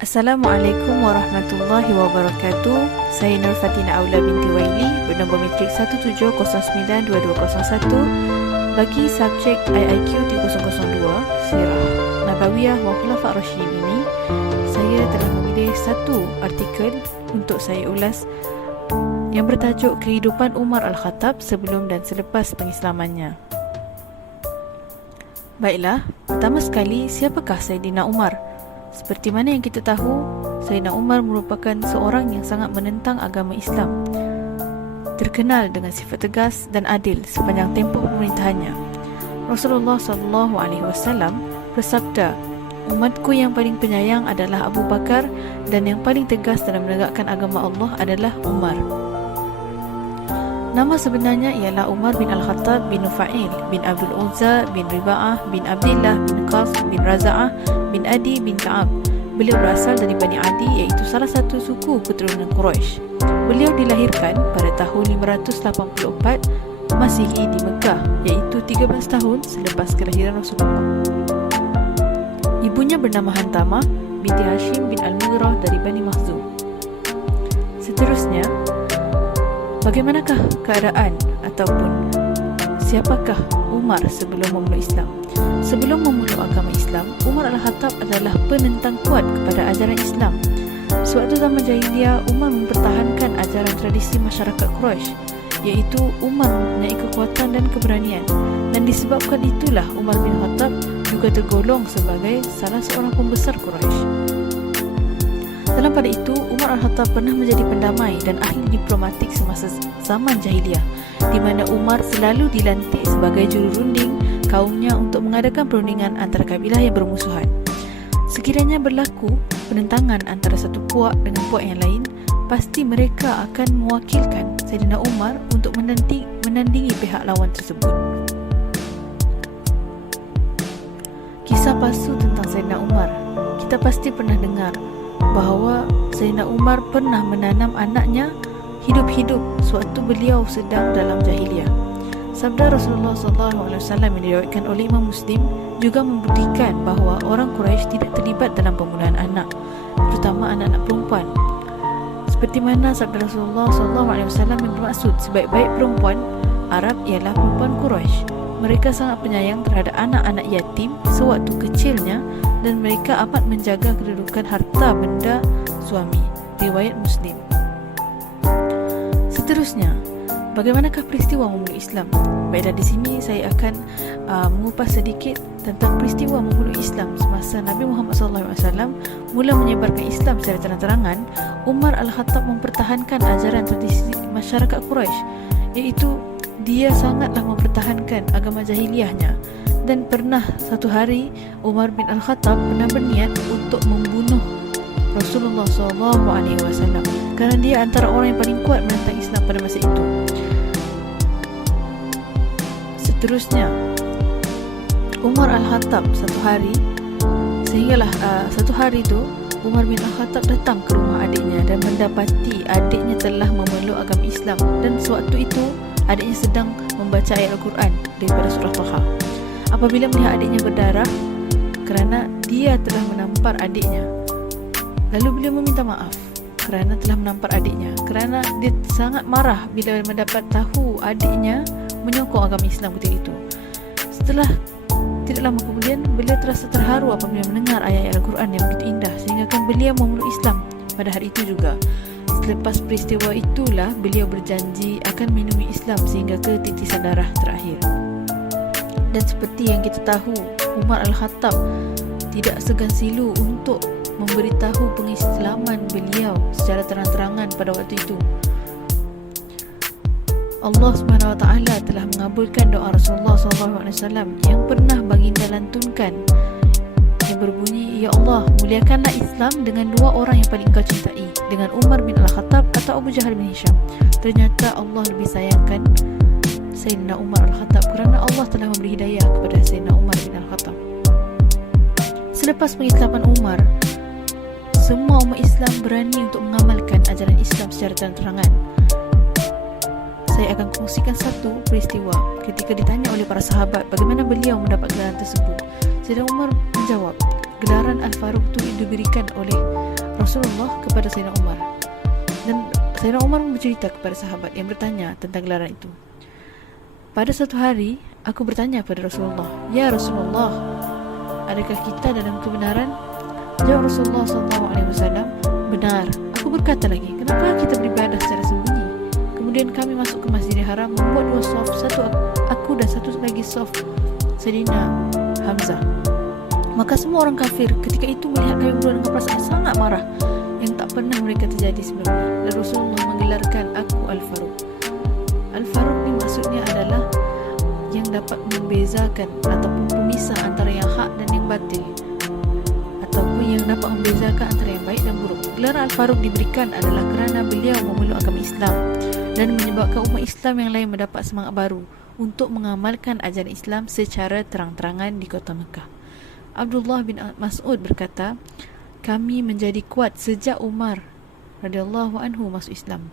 Assalamualaikum warahmatullahi wabarakatuh. Saya Nur Fatina Aula binti Waili bernombor matrik 17092201 bagi subjek IIQ 3002 Sirah Nabawiyah wa Khulafa' Rasyidin ini. Saya telah memilih satu artikel untuk saya ulas yang bertajuk Kehidupan Umar Al-Khattab sebelum dan selepas pengislamannya. Baiklah, pertama sekali, siapakah Sayyidina Umar? Seperti mana yang kita tahu, Sayyidina Umar merupakan seorang yang sangat menentang agama Islam, terkenal dengan sifat tegas dan adil sepanjang tempoh pemerintahannya. Rasulullah SAW bersabda, "Umatku yang paling penyayang adalah Abu Bakar dan yang paling tegas dalam menegakkan agama Allah adalah Umar." Nama sebenarnya ialah Umar bin Al-Khattab bin Nufail bin Abdul Uzza bin Riba'ah bin Abdillah bin Qas bin Raza'ah bin Adi bin Ka'ab. Beliau berasal dari Bani Adi, iaitu salah satu suku keturunan Quraisy. Beliau dilahirkan pada tahun 584 Masihi di Mekah, iaitu 13 tahun selepas kelahiran Rasulullah. Ibunya bernama Hantamah binti Hashim bin Al-Mughirah dari Bani Makhzum. Seterusnya, bagaimanakah keadaan ataupun siapakah Umar sebelum memeluk Islam? Sebelum memeluk agama Islam, Umar Al-Khattab adalah penentang kuat kepada ajaran Islam. Sewaktu zaman jahiliyah, Umar mempertahankan ajaran tradisi masyarakat Quraisy, iaitu Umar mempunyai kekuatan dan keberanian, dan disebabkan itulah Umar bin Khattab juga tergolong sebagai salah seorang pembesar Quraisy. Dalam pada itu, Umar Al-Khattab pernah menjadi pendamai dan ahli diplomatik semasa zaman jahiliyah, di mana Umar selalu dilantik sebagai jururunding kaumnya untuk mengadakan perundingan antara kabilah yang bermusuhan. Sekiranya berlaku penentangan antara satu puak dengan puak yang lain, pasti mereka akan mewakilkan Sayyidina Umar untuk menandingi pihak lawan tersebut. Kisah palsu tentang Sayyidina Umar. Kita pasti pernah dengar bahawa Sayyidina Umar pernah menanam anaknya hidup-hidup sewaktu beliau sedang dalam jahiliyah. Sabda Rasulullah SAW yang diriwayatkan oleh Imam Muslim juga membuktikan bahawa orang Quraisy tidak terlibat dalam pembunuhan anak, terutama anak-anak perempuan. Seperti mana sabda Rasulullah SAW yang bermaksud sebaik-baik perempuan Arab ialah perempuan Quraisy. Mereka sangat penyayang terhadap anak-anak yatim sewaktu kecilnya dan mereka amat menjaga kedudukan harta benda suami. Riwayat Muslim. Seterusnya, bagaimanakah peristiwa memeluk Islam? Baiklah, di sini saya akan mengupas sedikit tentang peristiwa memeluk Islam semasa Nabi Muhammad SAW mula menyebarkan Islam secara terang-terangan. Umar Al-Khattab mempertahankan ajaran tradisi masyarakat Quraisy, iaitu dia sangatlah mempertahankan agama jahiliyahnya, dan pernah satu hari Umar bin Al-Khattab pernah berniat untuk membunuh Rasulullah SAW kerana dia antara orang yang paling kuat menentang Islam pada masa itu. Seterusnya, Umar Al-Khattab satu hari itu Umar bin Al-Khattab datang ke rumah adiknya dan mendapati adiknya telah memeluk agama Islam, dan sewaktu itu adiknya sedang membaca ayat Al-Quran daripada surah Taha. Apabila melihat adiknya berdarah kerana dia telah menampar adiknya, lalu beliau meminta maaf kerana telah menampar adiknya, kerana dia sangat marah bila mendapat tahu adiknya menyokong agama Islam ketika itu. Setelah tidak lama kemudian, beliau terasa terharu apabila mendengar ayat-ayat Al-Quran yang begitu indah, sehingga beliau memeluk Islam pada hari itu juga. Selepas peristiwa itulah beliau berjanji akan minumi Islam sehingga ke titisan darah terakhir. Dan seperti yang kita tahu, Umar Al-Khattab tidak segan silu untuk memberitahu pengislaman beliau secara terang-terangan pada waktu itu. Allah SWT telah mengabulkan doa Rasulullah SAW yang pernah baginda lantunkan, yang berbunyi, "Ya Allah, muliakanlah Islam dengan dua orang yang paling kau cintai, dengan Umar bin Al-Khattab atau Abu Jahal bin Hisham." Ternyata Allah lebih sayangkan Sayyidina Umar Al-Khattab kerana Allah telah memberi hidayah kepada Sayyidina Umar bin Al-Khattab. Selepas pengislaman Umar, semua umat Islam berani untuk mengamalkan ajaran Islam secara terang-terangan. Saya akan kongsikan satu peristiwa ketika ditanya oleh para sahabat bagaimana beliau mendapat gelar tersebut. Sayyidina Umar menjawab, gelaran Al-Faruq itu diberikan oleh Rasulullah kepada Sayyidina Umar. Dan Sayyidina Umar bercerita kepada sahabat yang bertanya tentang gelaran itu. Pada suatu hari, aku bertanya kepada Rasulullah, "Ya Rasulullah, adakah kita dalam kebenaran?" Jawab Rasulullah SAW, "Benar." Aku berkata lagi, "Kenapa kita beribadah secara sembunyi?" Kemudian kami masuk ke Masjidil Haram, membuat 2 sof, satu aku dan satu lagi sof Sayyidina Hamzah. Maka semua orang kafir ketika itu melihat kami berdua dengan perasaan sangat marah yang tak pernah mereka terjadi sebelumnya. Dan Rasulullah menggelarkan aku Al-Faruq. Al-Faruq ni maksudnya adalah yang dapat membezakan ataupun pemisah antara yang hak dan yang batil, ataupun yang dapat membezakan antara yang baik dan buruk. Gelar Al-Faruq diberikan adalah kerana beliau memeluk agama Islam dan menyebabkan umat Islam yang lain mendapat semangat baru untuk mengamalkan ajaran Islam secara terang-terangan di kota Mekah. Abdullah bin Mas'ud berkata, "Kami menjadi kuat sejak Umar radhiyallahu anhu masuk Islam."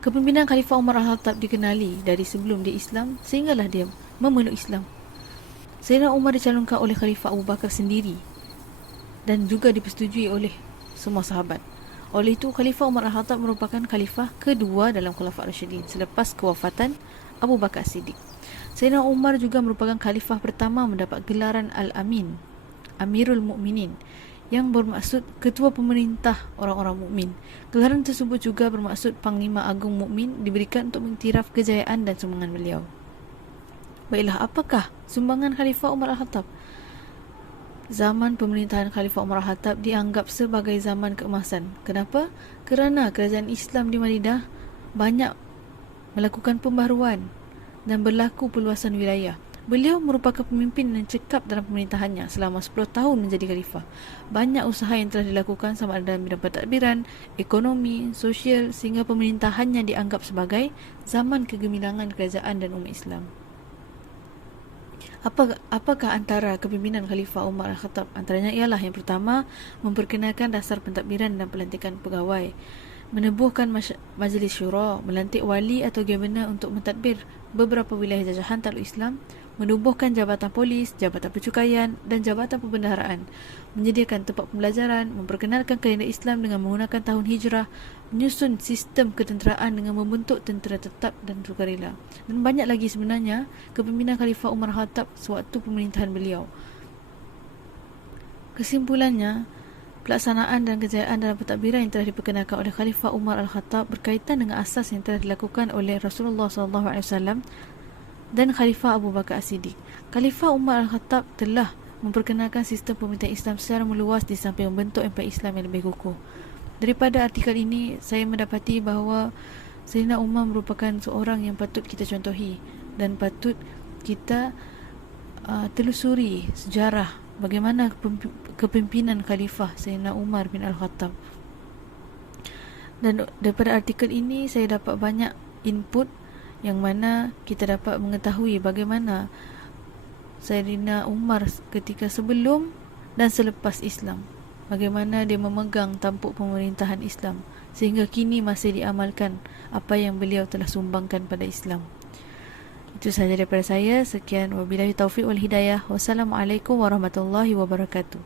Kepimpinan Khalifah Umar Al-Khattab dikenali dari sebelum dia Islam sehinggalah dia memeluk Islam. Sayyidina Umar dicalonkan oleh Khalifah Abu Bakar sendiri dan juga dipersetujui oleh semua sahabat. Oleh itu, Khalifah Umar Al-Khattab merupakan khalifah kedua dalam Khulafa' Rasyidin selepas kewafatan Abu Bakar Siddiq. Sayyidina Umar juga merupakan khalifah pertama mendapat gelaran Al-Amin, Amirul Mukminin, yang bermaksud ketua pemerintah orang-orang mukmin. Gelaran tersebut juga bermaksud Panglima Agung Mukmin diberikan untuk mengiktiraf kejayaan dan sumbangan beliau. Baiklah, apakah sumbangan Khalifah Umar Al-Khattab? Zaman pemerintahan Khalifah Umar Al-Khattab dianggap sebagai zaman keemasan. Kenapa? Kerana kerajaan Islam di Madinah banyak melakukan pembaharuan dan berlaku perluasan wilayah. Beliau merupakan pemimpin yang cekap dalam pemerintahannya selama 10 tahun menjadi khalifah. Banyak usaha yang telah dilakukan sama ada dalam bidang pentadbiran, ekonomi, sosial, sehingga pemerintahannya dianggap sebagai zaman kegemilangan kerajaan dan umat Islam. Apakah antara kepimpinan Khalifah Umar Al-Khattab? Antaranya ialah yang pertama, memperkenalkan dasar pentadbiran dan pelantikan pegawai, menebuhkan majlis syura, melantik wali atau governor untuk mentadbir beberapa wilayah jajahan Darul Islam, menubuhkan jabatan polis, jabatan pencukaian dan jabatan perbendaharaan, menyediakan tempat pembelajaran, memperkenalkan kalender Islam dengan menggunakan tahun hijrah, menyusun sistem ketenteraan dengan membentuk tentera tetap dan sukarela. Dan banyak lagi sebenarnya kepimpinan Khalifah Umar Khattab sewaktu pemerintahan beliau. Kesimpulannya, pelaksanaan dan kejayaan dalam pentadbiran yang telah diperkenalkan oleh Khalifah Umar Al-Khattab berkaitan dengan asas yang telah dilakukan oleh Rasulullah SAW dan Khalifah Abu Bakar As-Siddiq. Khalifah Umar Al-Khattab telah memperkenalkan sistem pemerintahan Islam secara meluas di samping membentuk empayar Islam yang lebih kukuh. Daripada artikel ini, saya mendapati bahawa Sayyidina Umar merupakan seorang yang patut kita contohi dan patut kita telusuri sejarah bagaimana kepimpinan Khalifah Sayyidina Umar bin Al-Khattab. Dan daripada artikel ini saya dapat banyak input yang mana kita dapat mengetahui bagaimana Sayyidina Umar ketika sebelum dan selepas Islam, bagaimana dia memegang tampuk pemerintahan Islam sehingga kini masih diamalkan apa yang beliau telah sumbangkan pada Islam. Itu sahaja daripada saya. Sekian, wabillahi taufiq wal hidayah. Wassalamualaikum warahmatullahi wabarakatuh.